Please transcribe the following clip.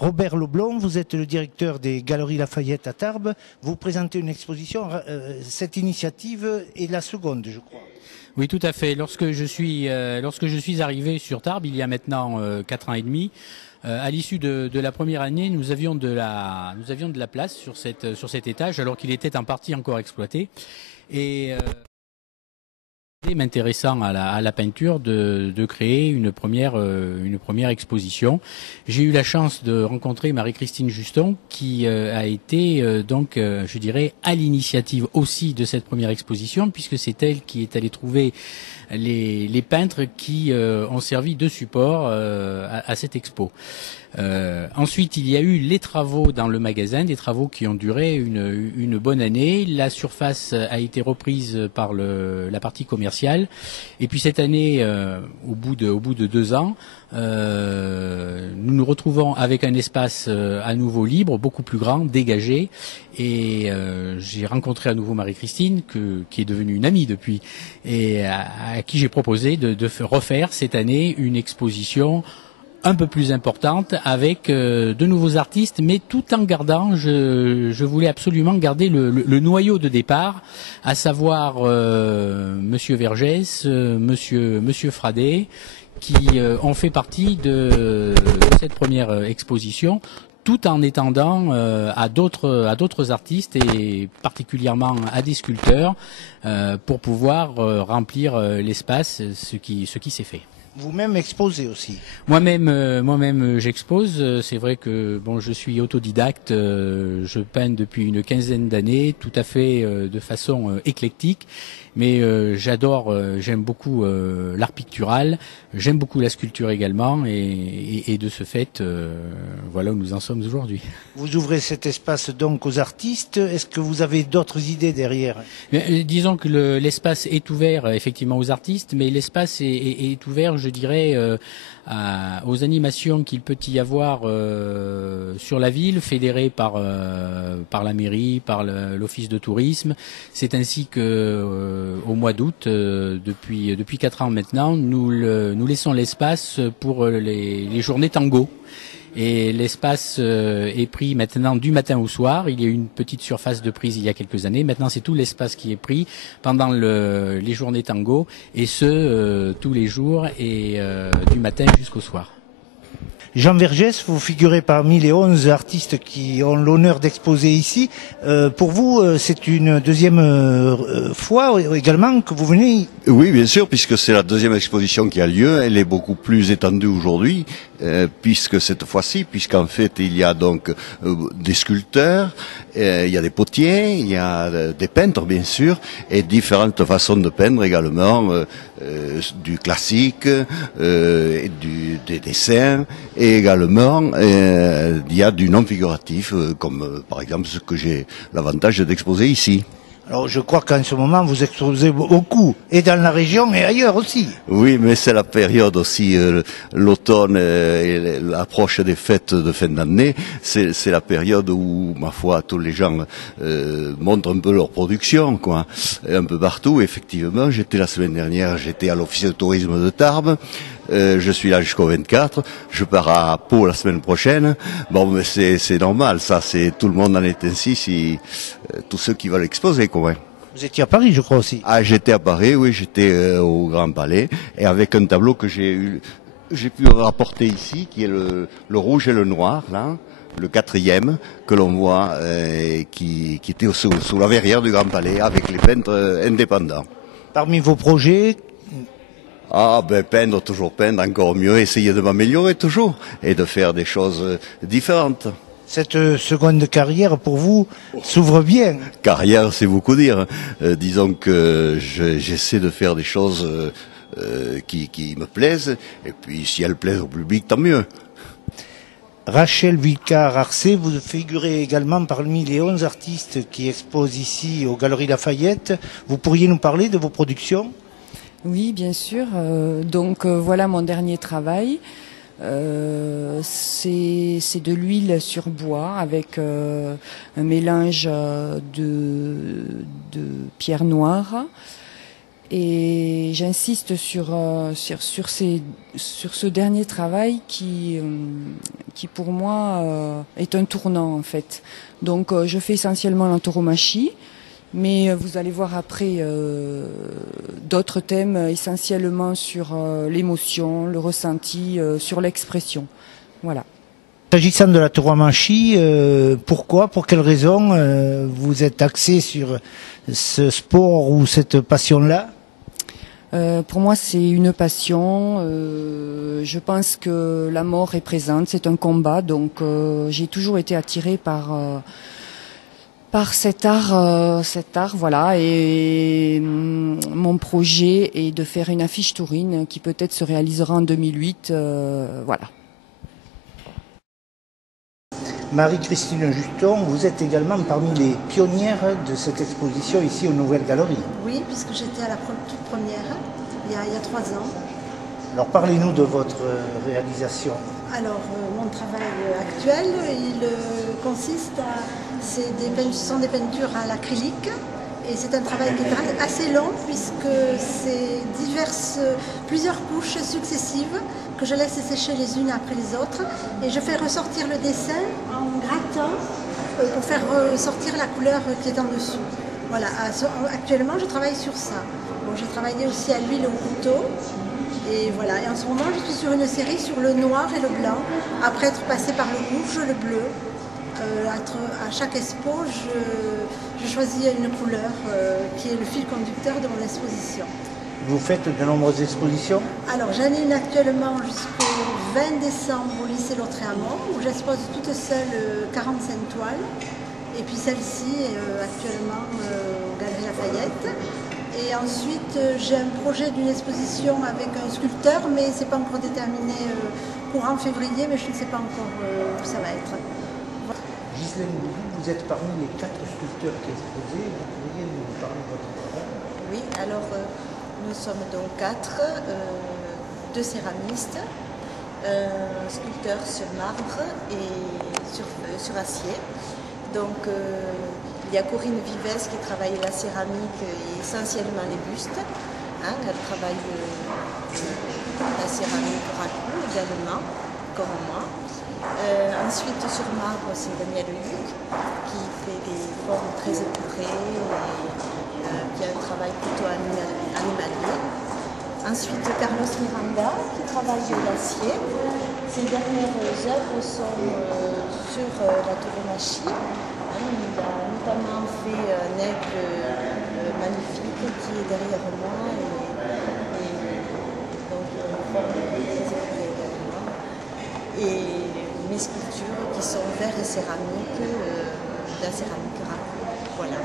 Robert Leblond, vous êtes le directeur des Galeries Lafayette à Tarbes. Vous présentez une exposition. Cette initiative est la seconde, je crois. Oui, tout à fait. Lorsque je suis arrivé sur Tarbes, il y a maintenant 4 ans et demi, à l'issue de la première année, nous avions de la place sur cet étage, alors qu'il était en partie encore exploité. Et m'intéressant à la peinture de créer une première exposition. J'ai eu la chance de rencontrer Marie-Christine Juston qui a été je dirais à l'initiative aussi de cette première exposition, puisque c'est elle qui est allée trouver les peintres qui ont servi de support à cette expo. Ensuite, il y a eu les travaux dans le magasin, des travaux qui ont duré une bonne année. La surface a été reprise par la partie commerciale. Et puis cette année, au bout de 2 ans, nous nous retrouvons avec un espace à nouveau libre, beaucoup plus grand, dégagé. Et j'ai rencontré à nouveau Marie-Christine, qui est devenue une amie depuis, et à qui j'ai proposé de refaire cette année une exposition un peu plus importante avec de nouveaux artistes, mais tout en gardant, je voulais absolument garder le noyau de départ, à savoir Monsieur Vergès, Monsieur Fradet, qui ont fait partie de cette première exposition, tout en étendant à d'autres artistes et particulièrement à des sculpteurs pour pouvoir remplir l'espace, ce qui s'est fait. Vous-même exposez aussi. Moi-même, j'expose. C'est vrai que bon, je suis autodidacte. Je peins depuis une quinzaine d'années, tout à fait de façon éclectique. Mais j'aime beaucoup l'art pictural. J'aime beaucoup la sculpture également, et de ce fait, voilà où nous en sommes aujourd'hui. Vous ouvrez cet espace donc aux artistes. Est-ce que vous avez d'autres idées derrière? Mais, disons que l'espace est ouvert effectivement aux artistes, mais l'espace est ouvert, je dirais, aux animations qu'il peut y avoir sur la ville, fédérées par la mairie, par l'office de tourisme. C'est ainsi que au mois d'août, depuis 4 ans maintenant, nous laissons l'espace pour les journées tango. Et l'espace est pris maintenant du matin au soir. Il y a eu une petite surface de prise il y a quelques années. Maintenant, c'est tout l'espace qui est pris pendant les journées tango, et tous les jours, et du matin jusqu'au soir. Jean Vergès, vous figurez parmi les 11 artistes qui ont l'honneur d'exposer ici. Pour vous, c'est une deuxième fois également que vous venez? Oui, bien sûr, puisque c'est la deuxième exposition qui a lieu. Elle est beaucoup plus étendue aujourd'hui, puisque cette fois-ci, puisqu'en fait il y a donc des sculpteurs, il y a des potiers, il y a des peintres bien sûr, et différentes façons de peindre également, du classique, des dessins, et également il y a du non figuratif, comme par exemple ce que j'ai l'avantage d'exposer ici. Alors je crois qu'en ce moment vous exposez beaucoup, et dans la région et ailleurs aussi. Oui, mais c'est la période aussi, l'automne et l'approche des fêtes de fin d'année, c'est la période où, ma foi, tous les gens montrent un peu leur production, quoi, un peu partout. Effectivement, la semaine dernière, j'étais à l'office de tourisme de Tarbes. Je suis là jusqu'au 24. Je pars à Pau la semaine prochaine. Bon, mais c'est normal, ça. C'est tout le monde en est ainsi. Tous ceux qui veulent exposer, quoi. Vous étiez à Paris, je crois aussi. Ah, j'étais à Paris, oui, j'étais au Grand Palais, et avec un tableau que j'ai pu rapporter ici, qui est le rouge et le noir, là, le 4e que l'on voit, qui était sous la verrière du Grand Palais, avec les peintres indépendants. Parmi vos projets? Ah, ben toujours peindre, encore mieux, essayer de m'améliorer toujours, et de faire des choses différentes. Cette seconde carrière, pour vous, s'ouvre bien. Carrière, c'est beaucoup dire. Disons que j'essaie de faire des choses qui me plaisent, et puis si elles plaisent au public, tant mieux. Rachel Vilcar-Arcé, vous figurez également parmi les 11 artistes qui exposent ici aux Galeries Lafayette. Vous pourriez nous parler de vos productions ? Oui, bien sûr. Voilà mon dernier travail. C'est de l'huile sur bois avec un mélange de pierre noire Et j'insiste sur ce dernier travail qui pour moi est un tournant en fait. Donc je fais essentiellement l'entoromachie, mais vous allez voir après d'autres thèmes essentiellement sur l'émotion, le ressenti, sur l'expression. Voilà. S'agissant de la tauromachie, pourquoi, pour quelles raisons vous êtes axé sur ce sport ou cette passion-là? Pour moi, c'est une passion. Je pense que la mort est présente, c'est un combat. Donc, j'ai toujours été attirée par cet art, voilà. Et mon projet est de faire une affiche taurine qui peut-être se réalisera en 2008, voilà. Marie-Christine Juston, vous êtes également parmi les pionnières de cette exposition ici aux Nouvelles Galeries. Oui, puisque j'étais à la toute première, il y a 3 ans. Alors parlez-nous de votre réalisation. Alors, mon travail actuel, il consiste à... Ce sont des peintures à l'acrylique. Et c'est un travail qui est assez long puisque c'est plusieurs couches successives que je laisse sécher les unes après les autres. Et je fais ressortir le dessin en grattant pour faire ressortir la couleur qui est en dessous. Voilà, actuellement je travaille sur ça. Bon, j'ai travaillé aussi à l'huile au couteau. Et voilà, et en ce moment je suis sur une série sur le noir et le blanc, après être passé par le rouge, le bleu. À chaque expo, je choisis une couleur qui est le fil conducteur de mon exposition. Vous faites de nombreuses expositions? Alors j'en ai une actuellement jusqu'au 20 décembre au lycée Lautréamont, où j'expose toute seule 45 toiles. Et puis celle-ci actuellement aux Galeries Lafayette. Et ensuite j'ai un projet d'une exposition avec un sculpteur, mais ce n'est pas encore déterminé courant février, mais je ne sais pas encore où ça va être. Ghislaine Boudou, vous êtes parmi les 4 sculpteurs qui exposés. Vous pourriez nous parler de votre travail? Oui, alors nous sommes donc 4, 2 céramistes, un sculpteur sur marbre et sur acier. Donc il y a Corinne Vives qui travaille la céramique et essentiellement les bustes. Elle travaille la céramique raku également, comme moi. Ensuite, sur marbre, c'est Daniel Luc qui fait des formes très épurées et qui a un travail plutôt animalier. Ensuite, Carlos Miranda qui travaille l'acier. Ses dernières œuvres sont sur la tauromachie. Il a notamment fait un aigle magnifique qui est derrière moi et donc une forme très épurée également. Et mes sculptures qui sont verre et céramique, de la céramique raku. Voilà.